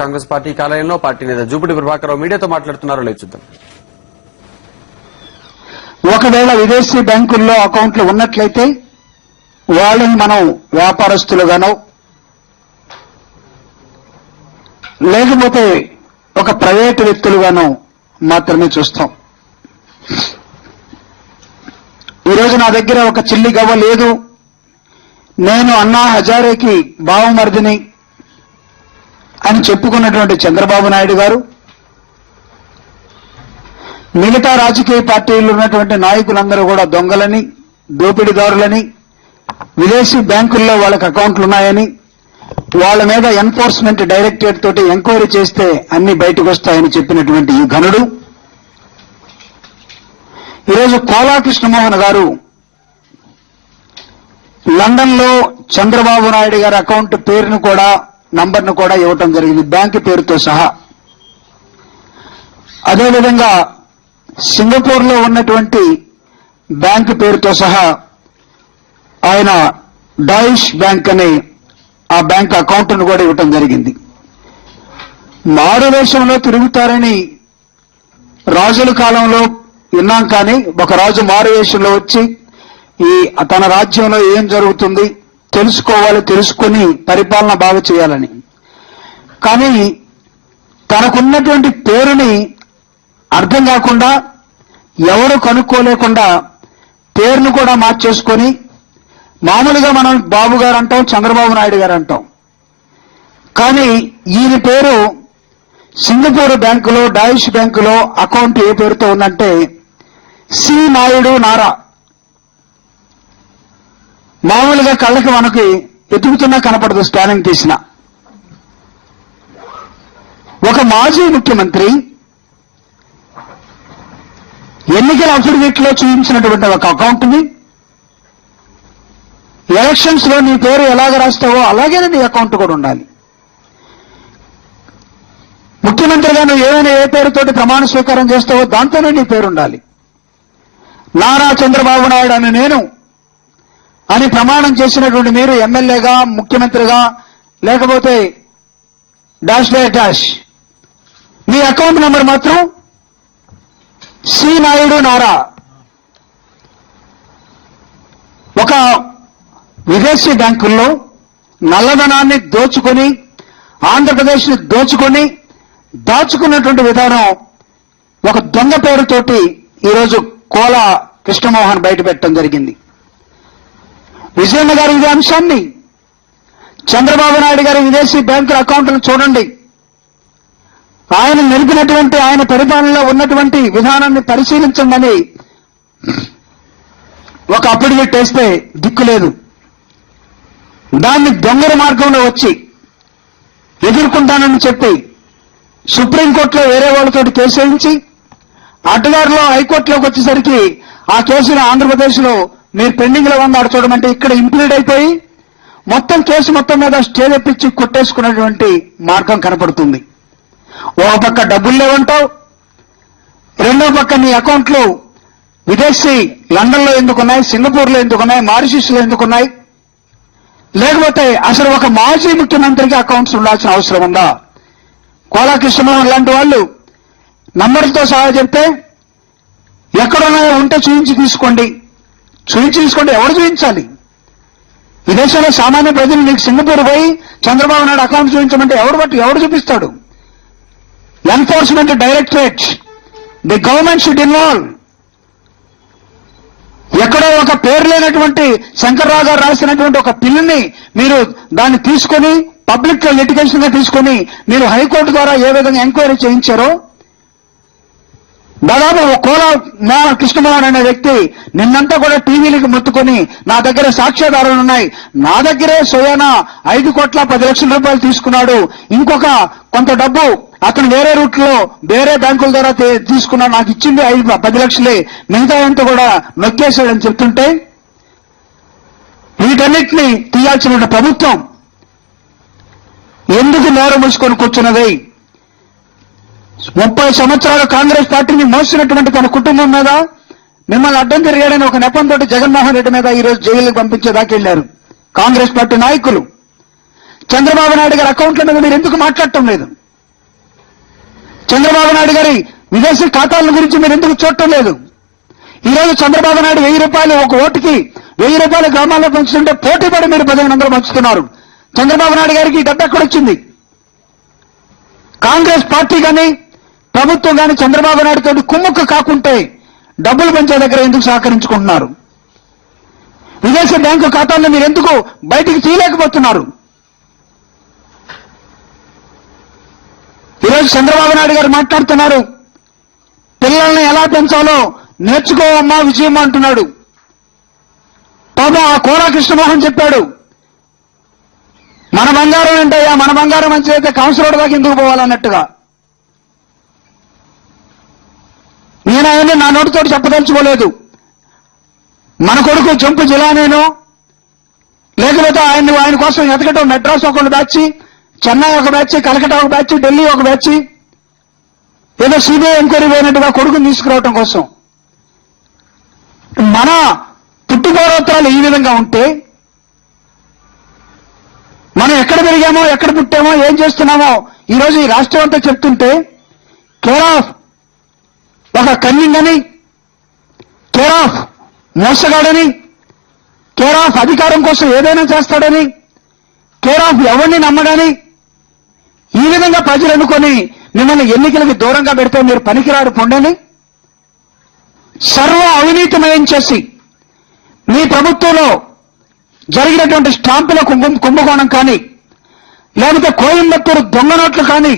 Congress party కార్యాలయంలో party నేత జూపూడి ప్రభాకర్ మీడియాతో మాట్లాడుతున్నారో లేదు చూద్దాం. ఒకవేళ విదేశీ బ్యాంకుల్లో అకౌంట్లు ఉన్నట్లయితే వాళ్ళని మనం వ్యాపారస్తులుగానో లేకపోతే ఒక ప్రైవేటు వ్యక్తులుగానో మాత్రమే చూస్తాం. ఈరోజు నా దగ్గర ఒక చిల్లి గవ్వ లేదు, నేను అన్నా హజారేకి బావమర్దిని అని చెప్పుకున్నటువంటి చంద్రబాబు నాయుడు గారు మిగతా రాజకీయ పార్టీలు ఉన్నటువంటి నాయకులందరూ కూడా దొంగలని, దోపిడీదారులని, విదేశీ బ్యాంకుల్లో వాళ్ళకి అకౌంట్లు ఉన్నాయని, వాళ్ళ మీద ఎన్ఫోర్స్మెంట్ డైరెక్టరేట్ తోటి ఎంక్వైరీ చేస్తే అన్ని బయటకు వస్తాయని చెప్పినటువంటి ఈ ఘనుడు ఈరోజు కోలా కృష్ణమోహన్ గారు లండన్ లో చంద్రబాబు నాయుడు గారి అకౌంట్ పేరును కూడా నంబర్ను కూడా ఇవ్వటం జరిగింది, బ్యాంకు పేరుతో సహా. అదేవిధంగా సింగపూర్ లో ఉన్నటువంటి బ్యాంకు పేరుతో సహా ఆయన డాయిష్ బ్యాంక్ అనే ఆ బ్యాంక్ అకౌంట్ను కూడా ఇవ్వటం జరిగింది. మారువేషంలో తిరుగుతారని రాజుల కాలంలో విన్నాం, కానీ ఒక రాజు మారువేషంలో వచ్చి ఈ తన రాజ్యంలో ఏం జరుగుతుంది తెలుసుకోవాలి, తెలుసుకుని పరిపాలన బాగా చేయాలని. కానీ తనకున్నటువంటి పేరుని అర్థం కాకుండా, ఎవరు కనుక్కోలేకుండా పేరును కూడా మార్చేసుకొని, మామూలుగా మనం బాబు గారు అంటాం, చంద్రబాబు నాయుడు గారు అంటాం, కానీ ఈయన పేరు సింగపూర్ బ్యాంకులో డాయిష్ బ్యాంకులో అకౌంట్ ఏ పేరుతో ఉందంటే సి నాయుడు నారా. మామూలుగా కళ్ళకి మనకి ఎతుకుతున్నా కనపడదు స్కానింగ్ తీసిన. ఒక మాజీ ముఖ్యమంత్రి ఎన్నికల అఫిడవిట్ లో చూపించినటువంటి ఒక అకౌంట్ ని ఎలక్షన్స్ లో నీ పేరు ఎలాగ రాస్తావో అలాగే నీ అకౌంట్ కూడా ఉండాలి. ముఖ్యమంత్రిగా నువ్వు ఏమైనా ఏ పేరుతోటి ప్రమాణ స్వీకారం చేస్తావో దాంతోనే నీ పేరు ఉండాలి. నారా చంద్రబాబు నాయుడు అని నేను అని ప్రమాణం చేసినటువంటి మీరు ఎమ్మెల్యేగా, ముఖ్యమంత్రిగా, లేకపోతే dash by dash, me account number మాత్రం సి నాయుడు నారా. ఒక విదేశీ బ్యాంకుల్లో నల్లధనాన్ని దోచుకొని, ఆంధ్రప్రదేశ్ ని దోచుకొని దాచుకున్నటువంటి విధానం ఒక దొంగ పేరుతోటి ఈరోజు కోలా కృష్ణమోహన్ బయట పెట్టడం జరిగింది. విజయన్న గారి ఇదే అంశాన్ని, చంద్రబాబు నాయుడు గారి విదేశీ బ్యాంకుల అకౌంట్ను చూడండి, ఆయన నిలిపినటువంటి ఆయన పరిపాలనలో ఉన్నటువంటి విధానాన్ని పరిశీలించండి ఒక అఫిడవిట్ వేస్తే దిక్కులేదు. దాన్ని దొంగల మార్గంలో వచ్చి ఎదుర్కొంటానని చెప్పి సుప్రీంకోర్టులో వేరే వాళ్ళతో కేసు వేయించి అడ్డదారిలో హైకోర్టులోకి వచ్చేసరికి ఆ కేసును ఆంధ్రప్రదేశ్ లో మీరు పెండింగ్ లో ఉంది చూడమంటే ఇక్కడ ఇంప్లీడ్ అయిపోయి మొత్తం కేసు మొత్తం మీద స్టే తెప్పించి కొట్టేసుకున్నటువంటి మార్గం కనపడుతుంది. ఓ పక్క డబ్బులు లేవంటావు, రెండో పక్క నీ అకౌంట్లు విదేశీ లండన్ లో ఎందుకున్నాయి, సింగపూర్ లో ఎందుకున్నాయి, మారిషస్ లో ఎందుకున్నాయి, లేకపోతే అసలు ఒక మాజీ ముఖ్యమంత్రికి అకౌంట్స్ ఉండాల్సిన అవసరం ఉందా? కోలా కృష్ణమోహన్ లాంటి వాళ్ళు నంబర్లతో సహా చెప్తే ఎక్కడున్నాయో ఉంటే చూపించి తీసుకోండి ఎవరు చూపించాలి? ఈ దేశంలో సామాన్య ప్రజలు నీకు సింగపూర్ పోయి చంద్రబాబు నాయుడు అకౌంట్ చూపించమంటే ఎవరు చూపిస్తాడు? Enforcement directorate, the government should involve. ఎక్కడో ఒక పేరు లేనటువంటి శంకర్రావు గారు రాసినటువంటి ఒక పిల్లని మీరు దాన్ని తీసుకొని పబ్లిక్ లిటిగేషన్ గా తీసుకొని మీరు హైకోర్టు ద్వారా ఏ విధంగా ఎంక్వైరీ చేయించారో, దాదాపు కోలా కృష్ణమోహన్ అనే వ్యక్తి నిన్నంతా కూడా టీవీలకు మొత్తుకొని నా దగ్గర సాక్ష్యాధారాలు ఉన్నాయి, నా దగ్గరే స్వయానా 5,10,00,000 తీసుకున్నాడు, ఇంకొక కొంత డబ్బు అతను వేరే రూట్ లో వేరే బ్యాంకుల ద్వారా తీసుకున్నాడు, నాకు ఇచ్చింది 10 లక్షలే, మిగతా అంతా కూడా నొక్కేశాడని చెప్తుంటే వీటన్నిటిని తీయాల్సిన ప్రభుత్వం ఎందుకు నోరు మూసుకొని కూర్చున్నది? 30 సంవత్సరాలు కాంగ్రెస్ పార్టీని మోసినటువంటి తన కుటుంబం మీద మిమ్మల్ని అడ్డం తిరిగాడని ఒక నెపంతో జగన్మోహన్ రెడ్డి మీద ఈరోజు జైలుకి పంపించేదాకా వెళ్లారు కాంగ్రెస్ పార్టీ నాయకులు. చంద్రబాబు నాయుడు గారి అకౌంట్ల మీద మీరు ఎందుకు మాట్లాడటం లేదు? చంద్రబాబు నాయుడు గారి విదేశీ ఖాతాల గురించి మీరు ఎందుకు చూడటం లేదు? ఈ రోజు చంద్రబాబు నాయుడు 1000 రూపాయలు ఒక ఓటుకి 1000 రూపాయలు గ్రామాల్లో పంచుతుంటే పోటీపడి మీరు 1500 పంచుతున్నారు. చంద్రబాబు నాయుడు గారికి ఈ డబ్బు ఎక్కడొచ్చింది? కాంగ్రెస్ పార్టీ కానీ ప్రభుత్వం కానీ చంద్రబాబు నాయుడు తోటి కుమ్ముక్కు కాకుంటే డబ్బులు పెంచే దగ్గర ఎందుకు సహకరించుకుంటున్నారు? విదేశీ బ్యాంకు ఖాతాలను మీరు ఎందుకు బయటికి తీయలేకపోతున్నారు? ఈరోజు చంద్రబాబు నాయుడు గారు మాట్లాడుతున్నారు, పిల్లల్ని ఎలా పెంచాలో నేర్చుకోవమ్మా విజయమ్మ అంటున్నాడు. పాపం ఆ కోలా కృష్ణమోహన్ చెప్పాడు, మన బంగారం ఏంటయ్యా, మన బంగారం మంచిదైతే కౌన్సిలర్ దాకా ఎందుకు పోవాలన్నట్టుగా. నేను అవన్నీ నా నోటితో చెప్పదలుచుకోలేదు. మన కొడుకు జంపు జిలానేనో లేకపోతే ఆయన కోసం ఎతకటం మెడ్రాస్ ఒక బ్యాచ్, చెన్నై ఒక బ్యాచ్, కలకటా ఒక బ్యాచ్, ఢిల్లీ ఒక బ్యాచ్, ఏదో సిబిఐ ఎంక్వైరీ పోయినట్టుగా కొడుకుని తీసుకురావటం కోసం. మన పుట్టుపూర్వోత్తరాలు ఈ విధంగా ఉంటే మనం ఎక్కడ పెరిగామో, ఎక్కడ పుట్టామో, ఏం చేస్తున్నామో ఈరోజు ఈ రాష్ట్రం అంతా చెప్తుంటే కేర్ ఆఫ్ ఒక కన్నింగ్ అని, కేర్ ఆఫ్ మోసగాడని, కేర్ ఆఫ్ అధికారం కోసం ఏదైనా చేస్తాడని, కేర్ ఆఫ్ ఎవరిని నమ్మడని ఈ విధంగా ప్రజలు అనుకొని మిమ్మల్ని ఎన్నికలకు దూరంగా పెడితే మీరు పనికిరాడు పొండని సర్వ అవినీతిమయం చేసి మీ ప్రభుత్వంలో జరిగినటువంటి స్టాంపుల కుంభకోణం కానీ, లేకపోతే కోయంబత్తూరు దొంగ నోట్లు కానీ,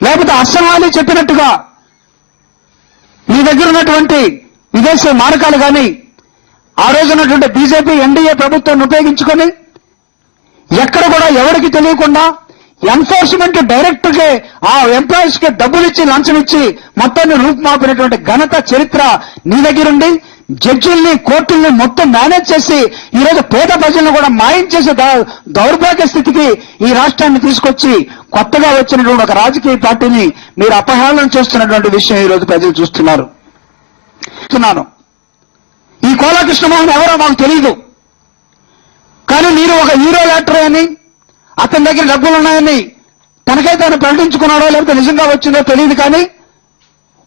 లేకపోతే అస్సమాలి చెప్పినట్టుగా మీ దగ్గర ఉన్నటువంటి విదేశీ మారకాలు కానీ, ఆ రోజు ఉన్నటువంటి బీజేపీ ఎన్డీఏ ప్రభుత్వాన్ని ఉపయోగించుకొని ఎక్కడ కూడా ఎవరికి తెలియకుండా ఎన్ఫోర్స్మెంట్ డైరెక్టర్ కి ఆ ఎంప్లాయీస్ కి డబ్బులు ఇచ్చి లంచం ఇచ్చి మొత్తాన్ని రూపుమాపినటువంటి ఘనత చరిత్ర నీ దగ్గరుండి జడ్జిల్ని కోర్టుల్ని మొత్తం మేనేజ్ చేసి ఈరోజు పేద ప్రజలను కూడా మాయం చేసే దౌర్భాగ్య స్థితికి ఈ రాష్ట్రాన్ని తీసుకొచ్చి కొత్తగా వచ్చినటువంటి ఒక రాజకీయ పార్టీని మీరు అపహేళన చేస్తున్నటువంటి విషయం ఈరోజు ప్రజలు చూస్తున్నారు. ఈ కోలా కృష్ణమోహన్ ఎవరో మాకు తెలియదు, కానీ మీరు ఒక హీరో యాక్టర్ అని అతని దగ్గర డబ్బులు ఉన్నాయని తనకైతే ఆయన ప్రకటించుకున్నాడో లేకపోతే నిజంగా వచ్చిందో తెలియదు, కానీ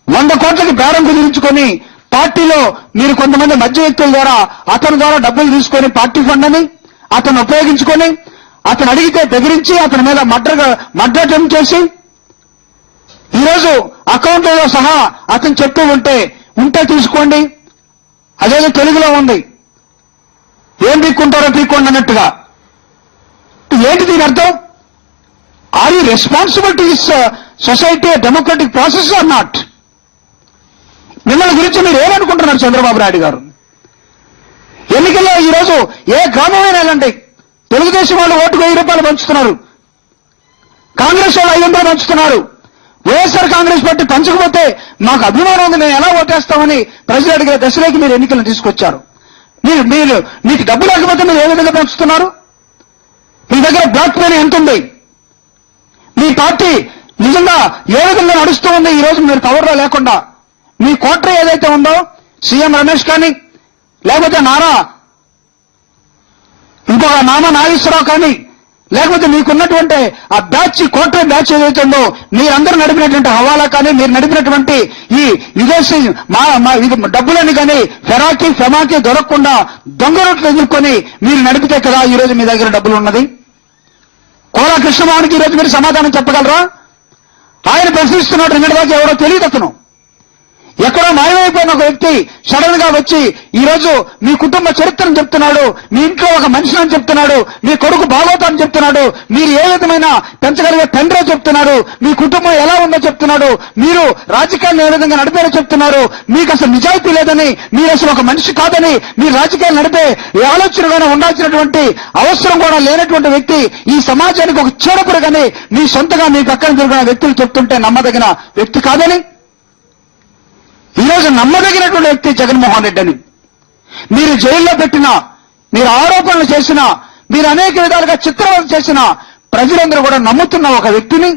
100 కోట్లకి బేరం కుదిరించుకొని పార్టీలో మీరు కొంతమంది మధ్య వ్యక్తుల ద్వారా అతని ద్వారా డబ్బులు తీసుకొని పార్టీ ఫండ్ అని అతను ఉపయోగించుకొని అతను అడిగితే బెదిరించి అతని మీద మర్డర్ అటెంప్ట్ చేసి ఈరోజు అకౌంట్లలో సహా అతను చెప్తూ ఉంటే తీసుకోండి, అదేదో తెలుగులో ఉంది, ఏం పీక్కుంటారో పీక్కోండి అన్నట్టుగా. ఏంటి దీని అర్థం? Are you responsible to this society democratic process or not? మిమ్మల్ని గురించి మీరు ఏమనుకుంటున్నారు చంద్రబాబు నాయుడు గారు? ఎన్నికల్లో ఈరోజు ఏ గ్రామమైనా వెళ్ళండి, తెలుగుదేశం వాళ్ళు ఓటుకు 1000 రూపాయలు పంచుతున్నారు, కాంగ్రెస్ వాళ్ళు 500 పంచుతున్నారు. వైఎస్ఆర్ కాంగ్రెస్ పార్టీ పంచకపోతే మాకు అభిమానం ఉంది, మేము ఎలా ఓటేస్తామని ప్రజలు అడిగే దశలోకి మీరు ఎన్నికలను తీసుకొచ్చారు. మీకు డబ్బు లేకపోతే మీరు ఏ విధంగా పంచుతున్నారు? మీ దగ్గర బ్లాక్ మనీ ఎంత ఉంది? మీ పార్టీ నిజంగా ఏ విధంగా నడుస్తూ ఉంది? ఈ రోజు మీరు కవర్లో లేకుండా మీ కోట్ర ఏదైతే ఉందో సీఎం రమేష్ కానీ లేకపోతే ఇంకొక నాగేశ్వరరావు కానీ లేకపోతే మీకున్నటువంటి ఆ కోట్ర బ్యాచ్ ఏదైతే ఉందో మీరందరూ నడిపినటువంటి హవాలా కానీ మీరు నడిపినటువంటి ఈ విదేశీ డబ్బులని కానీ ఫెమాకి దొరకకుండా దొంగ రోడ్లు ఎదుర్కొని మీరు నడిపితే కదా ఈ రోజు మీ దగ్గర డబ్బులు ఉన్నది. కోలా కృష్ణమోహన్కి ఈరోజు మీరు సమాధానం చెప్పగలరా? ఆయన ప్రశ్నిస్తున్నాడు, నిన్నటిదాకా ఎవరో తెలియదు, అతను ఎక్కడో మాయమైపోయిన ఒక వ్యక్తి సడన్ గా వచ్చి ఈ రోజు మీ కుటుంబ చరిత్రను చెప్తున్నాడు, మీ ఇంట్లో ఒక మనిషిని అని చెప్తున్నాడు, మీ కొడుకు బాగోతాన్ని చెప్తున్నాడు, మీరు ఏ విధమైన పెంచగలిగే తండ్రో చెప్తున్నారు, మీ కుటుంబం ఎలా ఉందో చెప్తున్నాడు, మీరు రాజకీయాలను ఏ విధంగా నడిపారో చెప్తున్నారు, మీకు అసలు నిజాయితీ లేదని, మీరు అసలు ఒక మనిషి కాదని, మీరు రాజకీయాలు నడిపే ఆలోచనగానే ఉండాల్సినటువంటి అవసరం కూడా లేనటువంటి వ్యక్తి ఈ సమాజానికి ఒక చీడపురుగని మీ సొంతగా మీ పక్కన తిరిగిన వ్యక్తులు చెప్తుంటే నమ్మదగిన వ్యక్తి కాదని, ఈరోజు నమ్మదగినటువంటి వ్యక్తి జగన్మోహన్ రెడ్డి అని మీరు జైల్లో పెట్టినా, మీరు ఆరోపణలు చేసినా, మీరు అనేక విధాలుగా చిత్రవద చేసినా ప్రజలందరూ కూడా నమ్ముతున్న ఒక వ్యక్తిని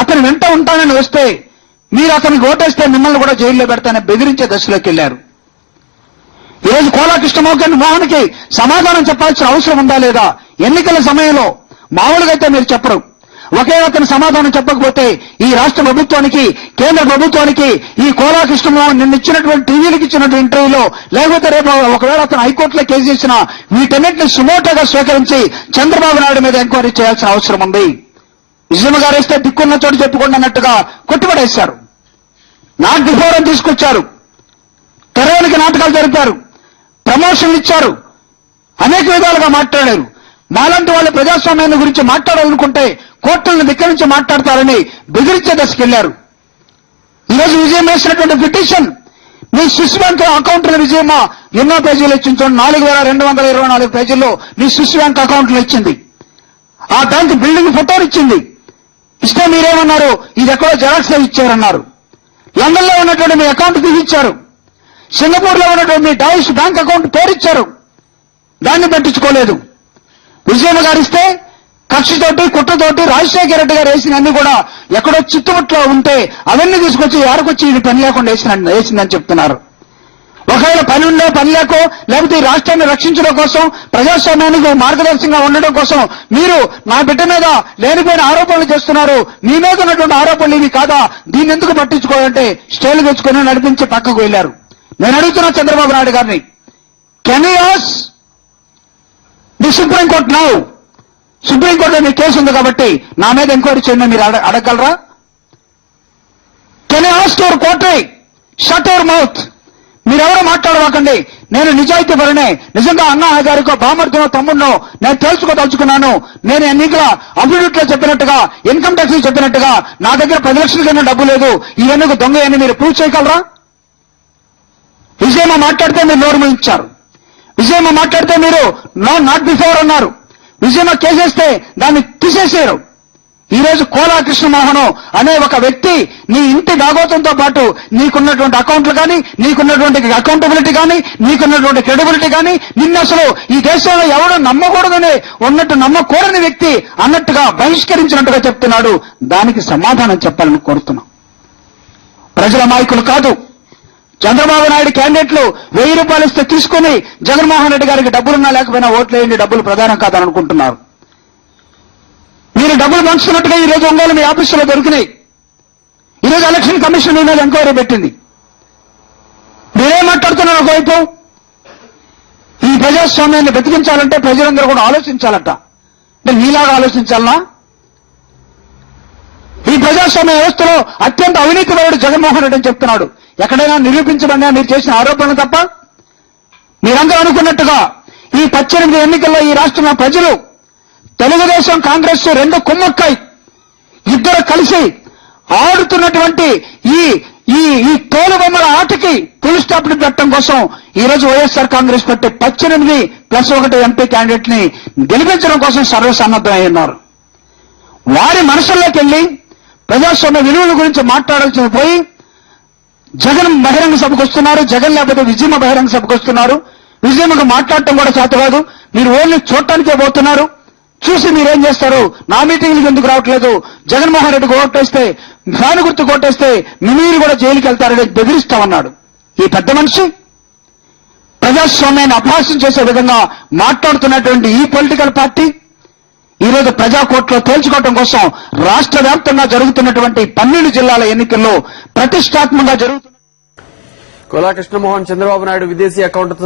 అతను వెంట ఉంటానని వస్తే మీరు అతనికి ఓటేస్తే మిమ్మల్ని కూడా జైల్లో పెడతానని బెదిరించే దశలోకి వెళ్లారు. ఈరోజు కోలా కృష్ణమోహన్కి సమాధానం చెప్పాల్సిన అవసరం ఉందా లేదా? ఎన్నికల సమయంలో మామూలుగా అయితే మీరు చెప్పరు, ఒకే అతను సమాధానం చెప్పకపోతే ఈ రాష్ట్ర ప్రభుత్వానికి, కేంద్ర ప్రభుత్వానికి, ఈ కోలా కృష్ణమోహన్ నిన్న ఇచ్చినటువంటి టీవీలకు ఇచ్చినటువంటి ఇంటర్వ్యూలో, లేకపోతే రేపు ఒకవేళ అతను హైకోర్టులో కేసు చేసినా వీటన్నిటిని సుమోటోగా స్వీకరించి చంద్రబాబు నాయుడు మీద ఎంక్వైరీ చేయాల్సిన అవసరం ఉంది. విజయమ్మ గారు వేస్తే దిక్కున్న చోటు చెప్పుకోండి అన్నట్టుగా కొట్టుబడేశారు. నాట్ బిఫోర్ అని తీసుకొచ్చారు, తెరవనికి నాటకాలు జరిపారు, ప్రమోషన్లు ఇచ్చారు, అనేక విధాలుగా మాట్లాడారు. మాలాంటి వాళ్ళు ప్రజాస్వామ్యాన్ని గురించి మాట్లాడాలనుకుంటే కోర్టులను ధిక్కరించి మాట్లాడతారని బెదిరించే దశకెళ్లారు. ఈరోజు విజయం వేసినటువంటి పిటిషన్ మీ స్విస్ బ్యాంక్ అకౌంట్ల విజయమ్మ ఎన్నో పేజీలు ఇచ్చింది. 4224 పేజీల్లో మీ స్విస్ బ్యాంక్ అకౌంట్లు ఇచ్చింది. ఆ బ్యాంక్ బిల్డింగ్ ఫోటోలు ఇచ్చింది. ఇస్తే మీరేమన్నారు, ఇది ఎక్కడో జెరాక్స్ లో ఇచ్చారన్నారు. లండన్ లో ఉన్నటువంటి మీ అకౌంట్ తీసిచ్చారు. సింగపూర్ లో ఉన్నటువంటి మీ డాయిష్ బ్యాంక్ అకౌంట్ పేరిచ్చారు. దాన్ని పట్టించుకోలేదు. విజయమ్మ గారు ఇస్తే కక్షతోటి, కుట్రతోటి రాజశేఖర రెడ్డి గారు వేసిన అన్ని కూడా ఎక్కడో చిత్తుముట్లో ఉంటే అవన్నీ తీసుకొచ్చి ఏరకొచ్చి ఇది పని లేకుండా వేసిందని చెప్తున్నారు. ఒకవేళ పని ఉండే పని లేకో, లేకపోతే ఈ రాష్ట్రాన్ని రక్షించడం కోసం, ప్రజాస్వామ్యానికి మార్గదర్శకంగా ఉండడం కోసం మీరు నా బిడ్డ మీద లేనిపోయిన ఆరోపణలు చేస్తున్నారు. మీ మీద ఉన్నటువంటి ఆరోపణలు ఇవి కాదా, దీన్ని ఎందుకు పట్టించుకోవాలంటే స్టేలు తెచ్చుకొని నడిపించి పక్కకు వెళ్లారు. నేను అడుగుతున్నా చంద్రబాబు నాయుడు గారిని, can you ask the supreme court now? సుప్రీంకోర్టులో మీ కేసు ఉంది కాబట్టి నా మీద ఎంక్వైరీ చేయండి మీరు అడగలరా? Can you ask your court shut your mouth? మీరెవరో మాట్లాడవాకండి. నేను నిజాయితీ పరనే, నిజంగా అన్నా హజారికో బామర్దినో తమ్ముడినో నేను తేల్చుకోదలుచుకున్నాను. నేను ఎన్నికల అఫిడవిట్ లో చెప్పినట్టుగా, ఇన్కమ్ ట్యాక్స్ చెప్పినట్టుగా నా దగ్గర 10 లక్షల కన్నా డబ్బు లేదు, ఈ ఎన్నిక దొంగ అని మీరు ప్రూవ్ చేయగలరా? విజయమ్మ మాట్లాడితే మీరు నోరు మూయించారు. విజయమ్మ మాట్లాడితే మీరు నాట్ బిఫోర్ అన్నారు. విజయమ్మ కేసేస్తే దాన్ని తీసేశారు. ఈ రోజు కోలా కృష్ణమోహన్ అనే ఒక వ్యక్తి నీ ఇంటి భాగోతంతో పాటు నీకున్నటువంటి అకౌంట్లు కానీ, నీకున్నటువంటి అకౌంటబిలిటీ కానీ, నీకున్నటువంటి క్రెడిబిలిటీ కానీ, నిన్న అసలు ఈ దేశంలో ఎవడో నమ్మకూడదని ఉన్నట్టు నమ్మకూడని వ్యక్తి అన్నట్టుగా బహిష్కరించినట్టుగా చెప్తున్నాడు. దానికి సమాధానం చెప్పాలని కోరుతున్నాం. ప్రజల నాయకులు కాదు. చంద్రబాబు నాయుడు క్యాండిడేట్లు 1000 రూపాయలు ఇస్తే తీసుకుని జగన్మోహన్ రెడ్డి గారికి డబ్బులున్నా లేకపోయినా ఓట్లు వేయండి, డబ్బులు ప్రధానం కాదని అనుకుంటున్నారు. మీరు డబ్బులు పంచుతున్నట్టుగా ఈ రోజు ఒంగోలు మీ ఆఫీసులో దొరికినాయి. ఈరోజు ఎలక్షన్ కమిషన్ మీ మీద ఎంక్వైరీ పెట్టింది. మీరేం మాట్లాడుతున్నారు? ఒకవైపు ఈ ప్రజాస్వామ్యాన్ని బతికించాలంటే ప్రజలందరూ కూడా ఆలోచించాలట. అంటే మీలాగా ఆలోచించాలనా? ఈ ప్రజాస్వామ్య వ్యవస్థలో అత్యంత అవినీతిపరుడు జగన్మోహన్ రెడ్డి అని చెప్తున్నాడు. ఎక్కడైనా నిరూపించబడినా మీరు చేసిన ఆరోపణలు తప్ప? మీరందరూ అనుకున్నట్టుగా ఈ 18 ఎన్నికల్లో ఈ రాష్ట్రంలో ప్రజలు తెలుగుదేశం, కాంగ్రెస్ రెండు కుమ్మక్కై ఇద్దరు కలిసి ఆడుతున్నటువంటి ఈ తోలుబొమ్మల ఆటకి ఫుల్ స్టాప్ ని పెట్టడం కోసం ఈ రోజు YSR Congress party 18+1 MP candidate ని గెలిపించడం కోసం సర్వసన్నద్ధమై ఉన్నారు. వారి మనసుల్లోకి వెళ్లి ప్రజాస్వామ్య విలువల గురించి మాట్లాడాల్సి పోయి జగన్ బహిరంగ సభకు వస్తున్నారు. జగన్ లేకపోతే విజయమ్మ బహిరంగ సభకు వస్తున్నారు. విజయమ్మకు మాట్లాడటం కూడా చేత కాదు. మీరు ఓన్లీ చూడటానికే పోతున్నారు. చూసి మీరేం చేస్తారు? నా మీటింగ్లకు ఎందుకు రావట్లేదు? జగన్మోహన్ రెడ్డికి ఓటేస్తే, ఫ్యాన్ గుర్తు కొట్టేస్తే మీరు కూడా జైలుకి వెళ్తారని బెదిరిస్తామన్నాడు. ఈ పెద్ద మనిషి ప్రజాస్వామ్యాన్ని అపహాస్యం చేసే విధంగా మాట్లాడుతున్నటువంటి ఈ పొలిటికల్ పార్టీ ఈ రోజు ప్రజాకోర్టులో తేల్చుకోవడం కోసం రాష్ట్ర వ్యాప్తంగా జరుగుతున్నటువంటి 12 జిల్లాల ఎన్నికల్లో ప్రతిష్టాత్మకంగా జరుగుతున్న కోలా కృష్ణమోహన్ చంద్రబాబు నాయుడు విదేశీ అకౌంట్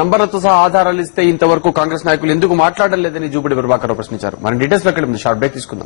నంబర్లతో సహా ఆధారాలు ఇస్తే ఇంతవరకు కాంగ్రెస్ నాయకులు ఎందుకు మాట్లాడడం లేదని జూపూడి ప్రభాకర్ ప్రశ్నించారు. మన డీటెయిల్స్ లోకి షార్ట్ బ్రేక్ తీసుకుందాం.